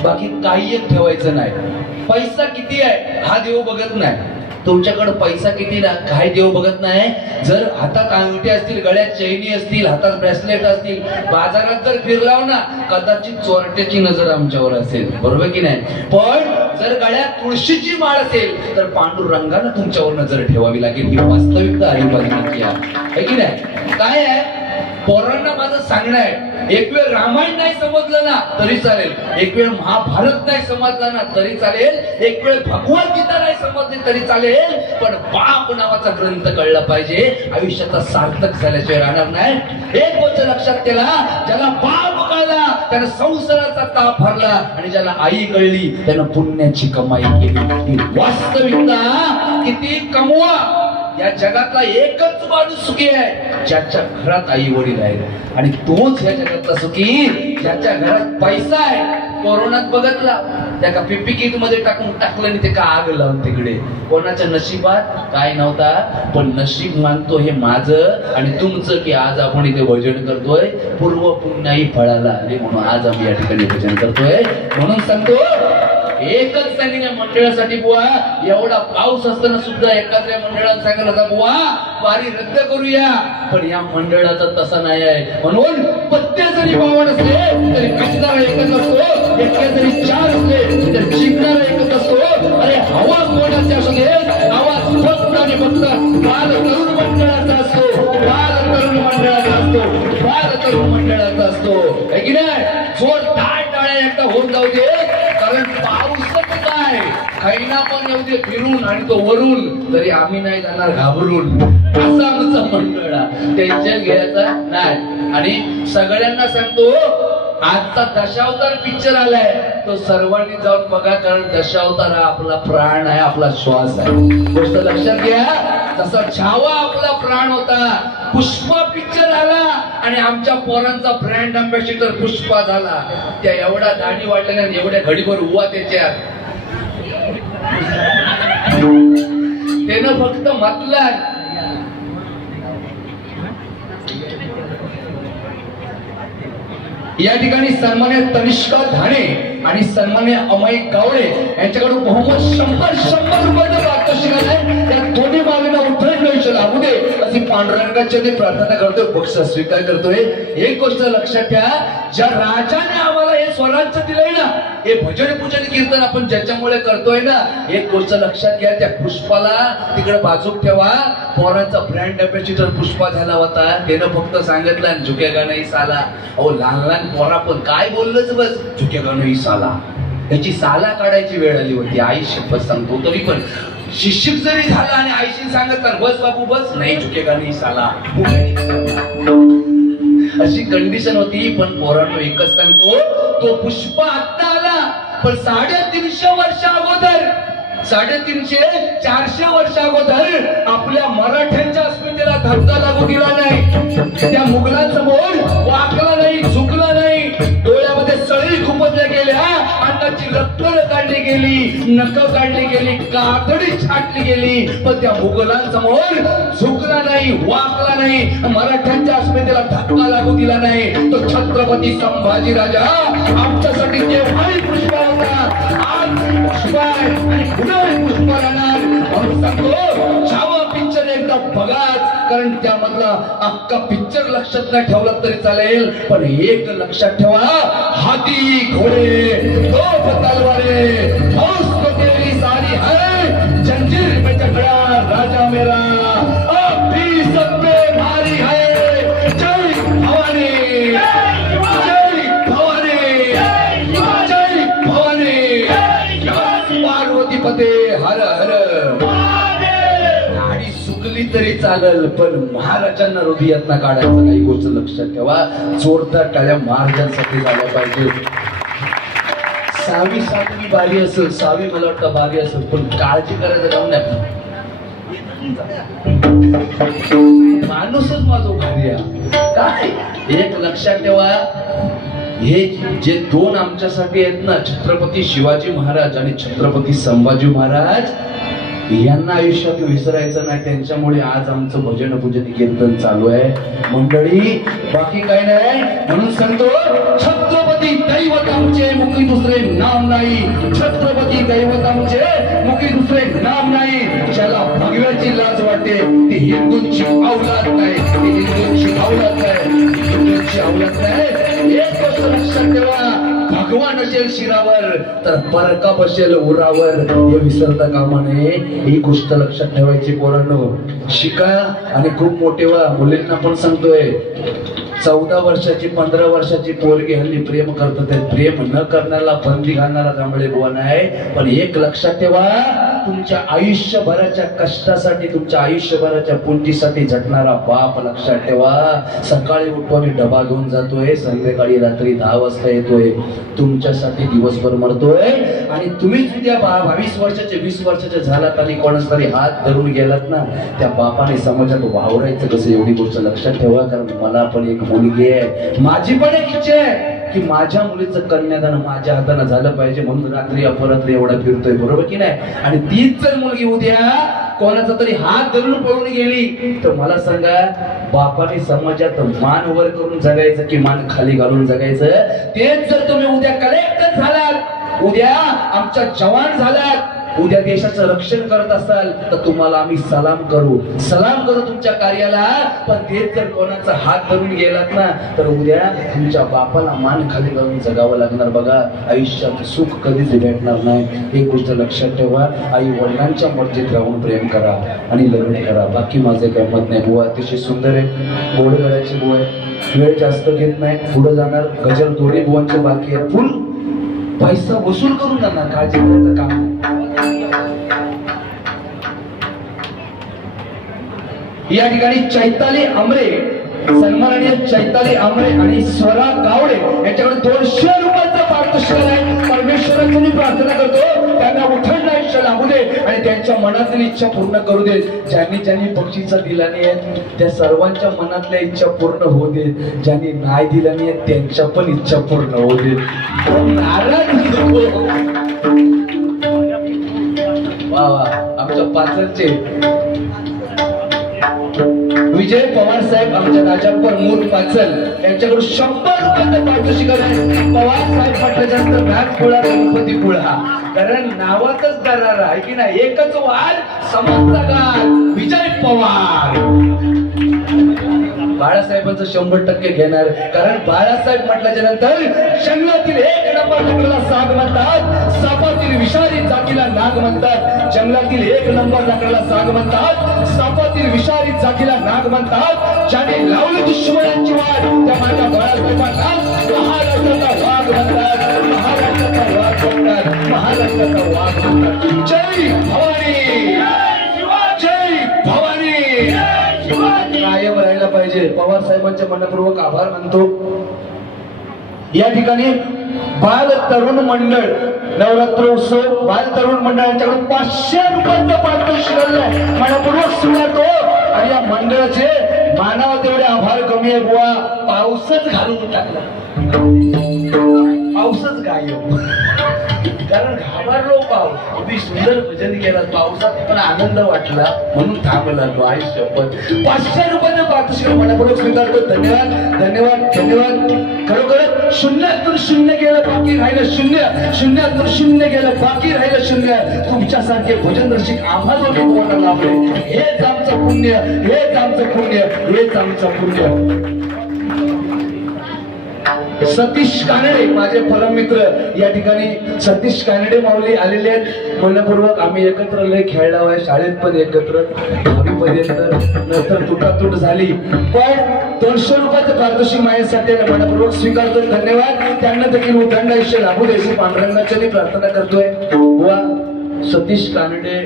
बाकी काही एक ठेवायचं नाही. पैसा किती आहे हा देव बघत नाही. तुमच्याकडे पैसा किती ना काय देव बघत नाही. जर हातात अंगठी असतील गळ्यात चैनी असतील हातात ब्रेसलेट असतील बाजारात जर फिरलाव ना कदाचित चोरट्याची नजर आमच्यावर असेल. बरोबर की नाही. पण जर गळ्यात तुळशीची माळ असेल तर पांडुरंगानं तुमच्यावर नजर ठेवावी लागेल. ही वास्तविकता आहे की नाही. काय आहे पोरांना माझं सांगणं आहे एक वेळ रामायण नाही समजलं ना तरी चालेल. एक वेळ महाभारत नाही समजला ना तरी चालेल. एक वेळ भगवद्गीता नाही समजली तरी चालेल. पण बाप नावाचा ग्रंथ कळला पाहिजे. आयुष्याचा सार्थक झाल्याशिवाय राहणार नाही. एक गोष्ट लक्षात केला ज्याला बाप कळला त्यानं संसाराचा ताप भरला आणि ज्याला आई कळली त्यानं पुण्याची कमाई केली. ही वास्तविकता. किती कमवा या जगातला एकच माणूस सुखी आहे ज्याच्या घरात आई वडील आहेत आणि तोच या जगातला सुखी ज्याच्या घरात पैसा आहे. कोरोनात बघतला त्या का पिपी किट मध्ये टाकलं आणि ते का आग लावून तिकडे. कोणाच्या नशिबात काय नव्हता पण नशीब मानतो हे माझं आणि तुमचं की आज आपण इथे भजन करतोय पूर्व पुण्याही फळाला आले म्हणून आज आम्ही या ठिकाणी भजन करतोय. म्हणून सांगतो एकच सांगितल्या मंडळासाठी बुवा एवढा पाऊस असताना सुद्धा एखाद्या मंडळाला सांगायला बुवा वारी रद्द करूया पण या मंडळाचा तसा नाही आहे. म्हणून पत्ते जरी बावण असले तरी पिचणारा एकच असतो. एकटे जरी 4 असले तरी जिंकणारा एकच असतो. अरे हवा कोणाची असू दे आवाज फक्त आणि फक्त बाल तरुण मंडळाचा असतो. बाल तरुण मंडळाचा असतो. बाल तरुण मंडळाचा असतो. है की नाही. जोर टाळ्या एकदा होऊन जाऊ दे कारण पाऊसच काय खैना पण येऊ दे फिरून आणि तो वरून तरी आम्ही नाही जाणार घाबरून. असा आमचा मंडळ टेन्शन घ्यायचा नाही. आणि सगळ्यांना सांगतो आजचा दशावतार पिक्चर आलाय तो सर्वांनी जाऊन बघा कारण दशावतार हा आपला प्राण आहे आपला श्वास आहे. गोष्ट लक्षात घ्या. तसा छावा आपला प्राण होता. पुष्पा पिक्चर आला आणि आमच्या पोरांचा ब्रँड अँबॅसिडर पुष्पा झाला. त्या एवढा दाढी वाटल्या एवढ्या घडीभर उवा त्याच्यात त्यानं फक्त म्हटलं या ठिकाणी सन्मान्य तनिष्का धाणे आणि सन्मान्य अमय गावडे यांच्याकडून बहुमत 100 रुपयाचं पारितोषिक आहे. त्या दोन्ही बाजूला उद्धरण आयुष्य लागू दे अशी पांडुरंगाची मी प्रार्थना करतोय. पक्ष स्वीकार करतोय. एक गोष्ट लक्षात घ्या ज्या राजाने आम्हाला हे स्वराज्य दिलंय ना हे भजन पूजन कीर्तन आपण ज्याच्यामुळे करतोय ना एक गोष्ट लक्षात घ्या त्या पुष्पाला तिकडे बाजूक ठेवा. पोरांचा ब्रँड अँबॅसिडर पुष्पा झाला होता. त्यानं फक्त सांगितलं झुकेगा नाही साला. अहो लहान लहान पोरा पण काय बोललंच बस झुकेगा नाही साला. त्याची साला काढायची वेळ आली होती. आई शपथ सांगतो तरी पण शिक्षक जरी झाला आणि आईशी सांगत तर बस बाबू बस, नाही झुकेगा नाही साला, अशी कंडिशन होती. पण पोरांनो एकच सांगतो, तो पुष्पा आत्ता आला, पण 350 वर्ष अगोदर, 350-400 वर्ष अगोदर आपल्या मराठ्यांच्या अस्मितेला धक्का लागू दिला नाही. त्या मुघलांसमोर वाकला नाही, झुकला नाही. डोळ्यामध्ये सळी खुपसल्या गेल्या, अंगाची रक्कल काढली गेली, नख काढली गेली, कातडी छाटली गेली, पण त्या मुघलांसमोर झुकला नाही, वाकला नाही, मराठ्यांच्या अस्मितेला धक्का लागू दिला नाही. तो छत्रपती संभाजी राजा आमच्यासाठी तेव्हाही पुष्पा होता, आज पुष्पा आहे आणि पुढे पुष्पा राहणार. म्हणून सांगतो, छावा पिक्चर एकदा बघाच, कारण त्यामधला अख्खा पिक्चर लक्षात नाही ठेवला तरी चालेल, पण एक लक्षात ठेवा, हाती घोडे तोफ तलवारे फौज तो तेरी सारी है, जंजीर पे जकड़ा राजा मेरा अब भी सब पे भारी है. जय भवानी, जय भवानी, जय भवानी, पार्वती पते हर हर. गाडी सुकली तरी चालेल, पण महाराजांना हृदयातनं काढायचं काही गोष्ट लक्षात ठेवा. जोरदार टाळ्या महाराजांसाठी झाल्या पाहिजे. 6वी बारी असेल, 6वी मला वाटतं बारी असेल, पण काळजी करायचं काम नाही. माणूसच माझं भारी आहे. काय एक लक्षात ठेवा, हे जे दोन आमच्यासाठी आहेत ना, छत्रपती शिवाजी महाराज आणि छत्रपती संभाजी महाराज, यांना आयुष्यात विसरायचं नाही. त्यांच्यामुळे आज आमचं भजन पूजन कीर्तन चालू आहे मंडळी, बाकी काही नाही. म्हणून सांगतो, छत्रपती दैवत आमचे मुखी दुसरे नाम नाही, छत्रपती दैवत आमचे मुखी दुसरे नाम नाही. ज्याला भगव्याची लाज वाटते ती हिंदूंची औलाद नाही, ती हिंदूंची औलाद नाही, हिंदूंची औलाद नाही. एक गोष्ट लक्षात ठेवा, भगवान असेल शिरावर तर परका बसेल उरावर, हे विसरता कामा नये. ही गोष्ट लक्षात ठेवायची पोरांनो. शिका आणि खूप मोठे व्हा. मुलींना पण सांगतोय, 14 वर्षाची 15 वर्षाची पोरगी हल्ली प्रेम करतात. प्रेम न करण्याला बंदी घालणारा जांभळे बुवा नाही. पण एक लक्षात ठेवा, तुमच्या आयुष्यभराच्या कष्टासाठी, तुमच्या आयुष्यभराच्या पुंजीसाठी झटणारा बाप लक्षात ठेवा. सकाळी उठून डबा घेऊन जातोय, संध्याकाळी रात्री 10 वाजता येतोय, तुमच्यासाठी दिवसभर मरतोय. आणि तुम्हीच उद्या 22 वर्षाचे 20 वर्षाचे झालात आणि कोणाच तरी हात धरून गेलात ना, त्या बापाने समाजात वावरायचं कसं, एवढी गोष्ट लक्षात ठेवा. कारण मला पण एक मुलगी आहे, माझी पण एक इच्छा आहे की माझ्या मुलीचं कन्यादान माझ्या हाताने झालं पाहिजे, म्हणून रात्री अपरात्री एवढा फिरतोय, बरोबर की नाही. आणि तीच जर मुलगी उद्या कोणाचा तरी हात धरून पळून गेली तर मला सांगा, बापाने समाजात मान वर करून जगायचं की मान खाली घालून जगायचं. तेच जर तुम्ही उद्या कलेक्टर झालात, उद्या आमच्या जवान झालात, उद्या देशाचं रक्षण करत असाल तर तुम्हाला आम्ही सलाम करू तुमच्या कार्याला. पण तेच जर कोणाचा हात धरून गेलात ना, तर उद्या तुमच्या बापाला मान खाली घालून जगावं लागणार. बघा, आयुष्यात सुख कधीच भेटणार नाही. एक गोष्ट लक्षात ठेवा, आई वडिलांच्या मर्जीत राहून प्रेम करा आणि लग्न करा. बाकी माझे काही मत नाही. बुवा अतिशय सुंदर आहे, गोड गळ्याची बुवा आहे, वेळ जास्त घेत नाही, पुढे जाणार. गजल दोन्ही बुवांचे बाकी आहे, फुल पैसा वसूल करून जाणार, काळजी करायचं काम. या ठिकाणी चैताली आमरे, सन्माननीय चैताली आमरे आणि स्वरा गावडे यांच्याकडे 200 रुपयाचा पारितोषिक आहे. परमेश्वराची मी प्रार्थना करतो, त्यांना उठण आयुष्य लाभू दे आणि त्यांच्या मनातील इच्छा पूर्ण करू दे. ज्यांनी बक्षीचा दिला नाही त्या सर्वांच्या मनातल्या इच्छा पूर्ण होऊ दे. ज्यांनी नाही दिला नाही त्यांच्या पण इच्छा पूर्ण होऊ दे. वा वा, आमच्या पाचलचे विजय पवार साहेब, आमच्या राजापूर मूर पाचल यांच्याकडून 100 रुपयाचं पारितोषिक आहे. पवार साहेब म्हटल्यानंतर मॅच पुळा गणपती पुळा, कारण नावातच दरार आहे की नाही. एकच वार समाजगार विजय पवार. बाळासाहेबांचं 100% घेणार, कारण बाळासाहेब म्हटल्याच्या नंतर जंगलातील 1 नंबर लाकडाला साग म्हणतात, सापातील विषारी जातीला नाग म्हणतात. जंगलातील 1 नंबर लाकडाला साग म्हणतात, सापातील नागातील विषारी जातीला नाग म्हणतात. ज्याने लावली दुश्मनांची वाट त्या माझ्या बाळासाहेबांना महाराष्ट्राचा वाघ म्हणतात. महाराष्ट्राचा वाघ म्हणतात. महाराष्ट्राचा वाघ म्हणतात. जय भवानी, जय भवानी. कायम राहायला पाहिजे. पवार साहेबांचे मनपूर्वक आभार मानतो. या ठिकाणी बाल तरुण मंडळ नवरात्रोत्सव बाल तरुण मंडळांच्याकडून 500 रुपयांचा पारितोषिक आलंय. मनपूर्वक स्वीकारतो. आणि या मंडळाचे मानावं तेवढे आभार कमी आहे बुवा. पाऊसच घालून टाकला. पाऊसच गायब. कारण घाबरलो पाऊस. तुम्ही सुंदर भजन केलं. पावसात पण आनंद वाटला म्हणून थांबला तो. आई शपथ. 500 रुपयाचं पारितोषिक मनपूर्वक स्वीकारतो. धन्यवाद, धन्यवाद, धन्यवाद. खरोखर शून्यातून शून्य गेलं बाकी राहिलं शून्य. शून्यातून शून्य गेलं बाकी राहिलं शून्य. तुमच्यासारखे भजन रसिक आम्हाला तुम्हाला लाभले. हेच आमचं पुण्य, हेच आमचं पुण्य, हेच आमचं पुण्य. सतीश कानडे माझे परममित्र या ठिकाणी सतीश कानडे माऊली आलेले आहेत. मनपूर्वक आम्ही एकत्र लय खेळलो आहे. शाळेत पण एकत्र 10वीपर्यंत. नंतर तुटातूट झाली. पण 200 रुपयाचं पारितोषिक माझ्यासाठी मनपूर्वक स्वीकारतो. धन्यवाद. त्यांना देखील उदंड आयुष्य लाभू द्यायची पांडुरंगाची प्रार्थना करतोय. बुवा सतीश कानडे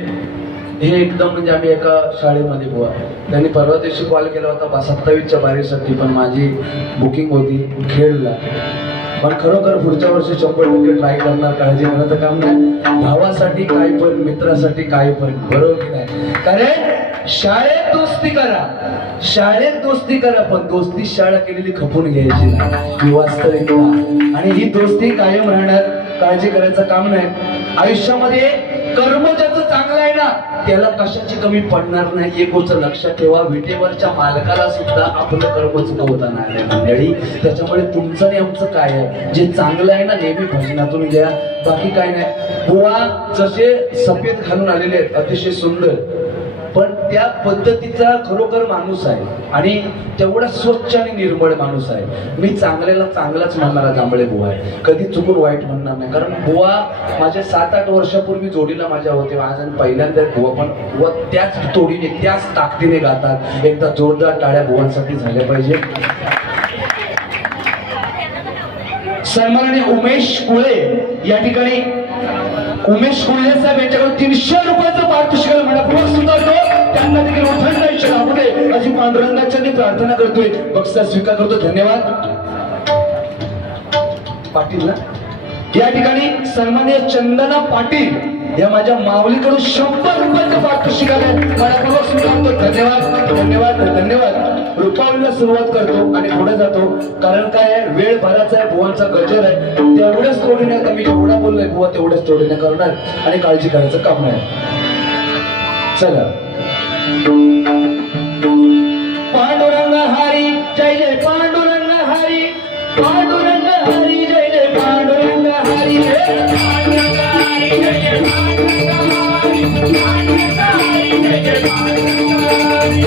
हे एकदम म्हणजे आम्ही एका शाळेमध्ये बुवा त्यांनी परवा दिवशी कॉल केला होता 27च्या बारीसाठी. पण माझी बुकिंग होती खेळला. पण खरोखर पुढच्या वर्षी 100% ट्राय करणार. काळजी करण्याचं काम नाही. भावासाठी काय पण, मित्रासाठी काय पण. बरोबर की नाही? कारण शाळेत दोस्ती करा, शाळेत दोस्ती करा, पण दोस्ती शाळा केलेली खपून घ्यायची नाही. ही वास्तविकता. आणि ही दोस्ती कायम राहणार. काळजी करायचं काम नाही. आयुष्यामध्ये कर्म ज्याचं चांगलं आहे ना त्याला कशाची कमी पडणार नाही. एक गोष्ट लक्षात ठेवा. विटेवरच्या मालकाला सुद्धा आपलं कर्म चुकवता नाही मंडळी. त्याच्यामुळे तुमचं आणि आमचं काय आहे जे चांगलं आहे ना नेहमी भजनातून घ्या. बाकी काय नाही. बुवा जसे सफेद घालून आलेले आहेत अतिशय सुंदर. पण त्या पद्धतीचा खरोखर माणूस आहे. आणि तेवढा स्वच्छ आणि निर्मळ माणूस आहे. मी चांगल्याला चांगलाच म्हणणारा जांभळे बुवा आहे. कधी चुकून वाईट म्हणणार नाही. कारण बुवा माझ्या 7-8 वर्षापूर्वी जोडीला माझ्या होते. आज आणि पहिल्यांदा बुवा पण बुवा त्याच तोडीने त्याच ताकदीने गातात. एकदा जोरदार टाळ्या बुवांसाठी झाल्या पाहिजे. सन्माननीय उमेश कुळे या ठिकाणी उमेश कुळे साहेब यांच्याकडून 300 रुपयाचं पारितोषिक मनपूर्वक स्वीकारतो. त्यांना देखील उठण आयुष्य लाभू दे अशी पांडुरंगाची प्रार्थना करतोय. बक्षीस स्वीकार करतो. धन्यवाद. पाटील ना या ठिकाणी सन्माननीय चंदना पाटील या माझ्या माऊलीकडून 100 रुपयाचं पारितोषिक आलंय. मनपूर्वक स्वीकारतो. धन्यवाद, धन्यवाद, धन्यवाद. रुपावलीला सुरुवात करतो आणि पुढे जातो. कारण काय आहे वेळ भराचा आहे. बुवांचा गजर आहे. तेवढ्याच तोडीने आता मी जेवढा बोललोय बुवा तेवढ्याच तोडीने करणार आणि काळजी करायचं काम नाही. चला. पांडुरंग हरी जय जय पांडुरंग हरी. पांडुरंग हरी जय जय पांडुरंग हरी. पांडुरंग हरी जय जय पांडुरंग हरी. जय जय पांडुरंग हरी.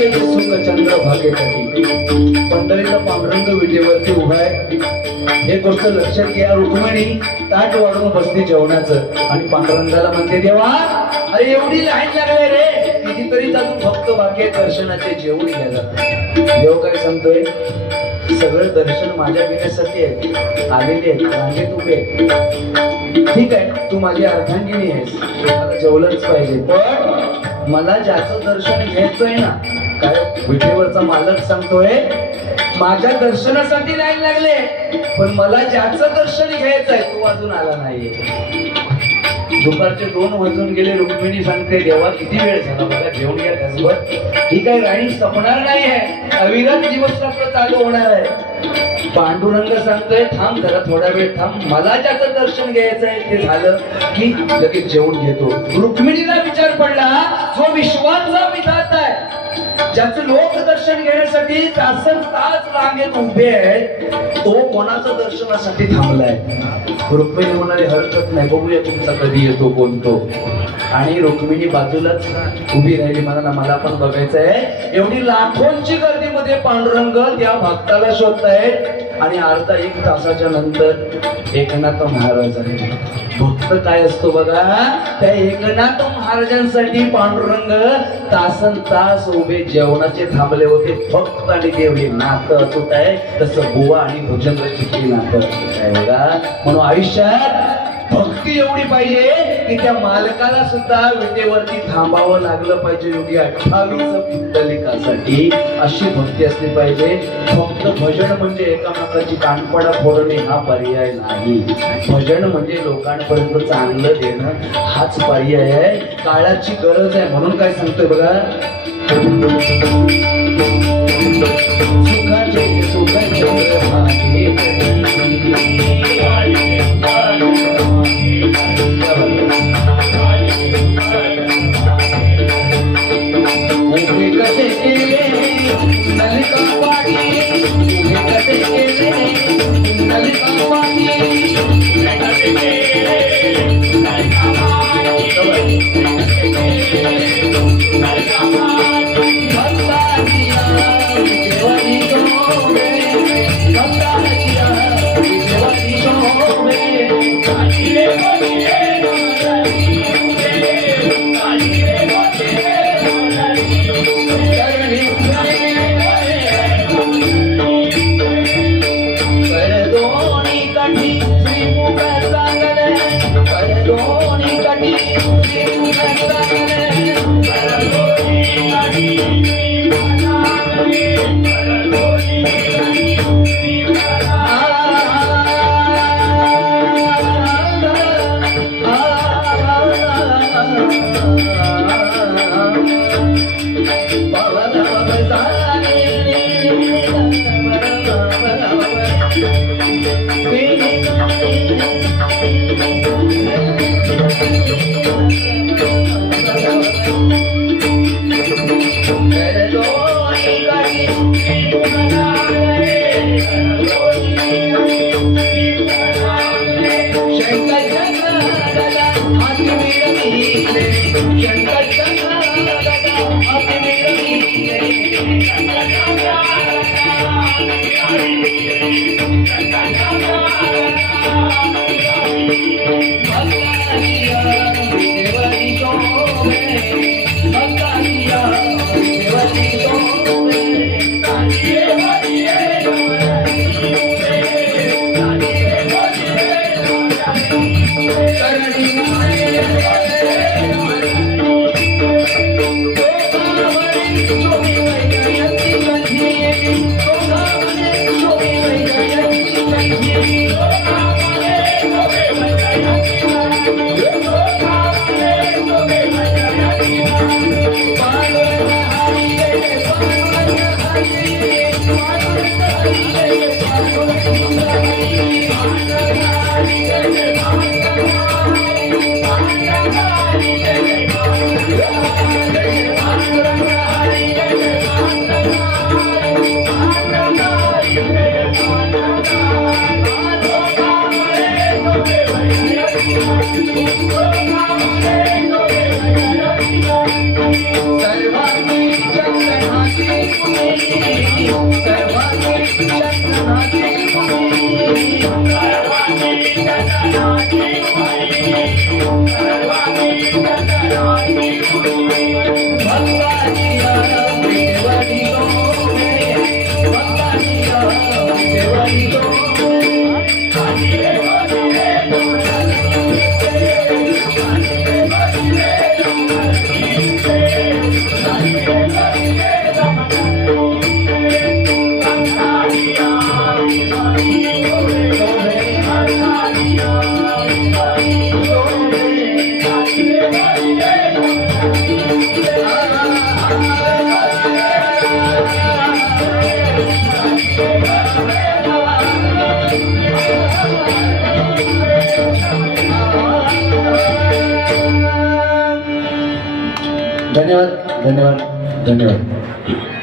आयुष्याचे सुख चंद्र भागेसाठी पंढरीचा पांडुरंग विटेवरती उभा आहे. हे गोष्ट लक्षात घ्या. रुक्मिणी ताट वाढून बसली जेवणाचं आणि पांडुरंगाला म्हणते, देवा अरे एवढी लाईन लागले रे, कितीतरी अजून फक्त बाकी आहे दर्शनाचे, जेवून घ्यायला. देव काय सांगतोय, सगळं दर्शन माझ्या घेण्यासाठी आहे, आलेले आहेत, रांगेत उभे आहेत. ठीक आहे, तू माझी अर्धांगिनी आहेस, मला जेवलंच पाहिजे, पण मला ज्याचं दर्शन घ्यायचंय ना, काय विठेवरचा मालक सांगतोय, माझ्या दर्शनासाठी लाईन लागले, पण मला ज्याचं दर्शन घ्यायचंय तो अजून आला नाहीये. दुपारचे 2 वाजून गेले. रुक्मिणी सांगते, देवा किती वेळ झाला, बघा जेवण घ्या त्याचवर, ही काही राणी संपणार नाही आहे, अविरत दिवस रात्र चालू होणार आहे. पांडुरंग सांगतोय, थांब जरा थोडा वेळ थांब, मला ज्याचं दर्शन घ्यायचं आहे ते झालं की लगेच जेवण घेतो. रुक्मिणीला विचार पडला, जो विश्वाचा विधाता आहे, ज्याचं लोक दर्शन घेण्यासाठी तासन तास रांगेत उभे आहेत, तो कोणाचं दर्शनासाठी थांबलाय. रुक्मिणी म्हणाले, हरकत नाही, बघूया तुमचा कधी येतो कोण तो. आणि रुक्मिणी बाजूलाच उभी राहिली, मला पण बघायचं आहे. एवढी लाखोंची गर्दीमध्ये पांडुरंग त्या भक्ताला शोधतायत. आणि अर्धा 1 तासाच्या नंतर एकनाथ महाराज आहे. भक्त काय असतो बघा, त्या एकनाथ महाराजांसाठी पांडुरंग तासन तास उभे जेवणाचे थांबले होते. भक्त आणि देव हे नातं अचूक आहे, तसं बुवा आणि भुजंगाची नातं आहे बघा. म्हणून आयुष्यात भक्ती एवढी पाहिजे की त्या मालकाला सुद्धा विटेवरती थांबावं लागलं पाहिजे. एवढी 28 पुंडलिकासाठी अशी भक्ती असली पाहिजे. फक्त भजन म्हणजे एकामेकाची कानपडा फोडणे हा पर्याय नाही. भजन म्हणजे लोकांपर्यंत चांगलं देणं हाच पर्याय आहे, काळाची गरज आहे. म्हणून काय सांगतोय बघा, सुखाचे सुखाचे धन्यवाद धन्यवाद धन्यवाद.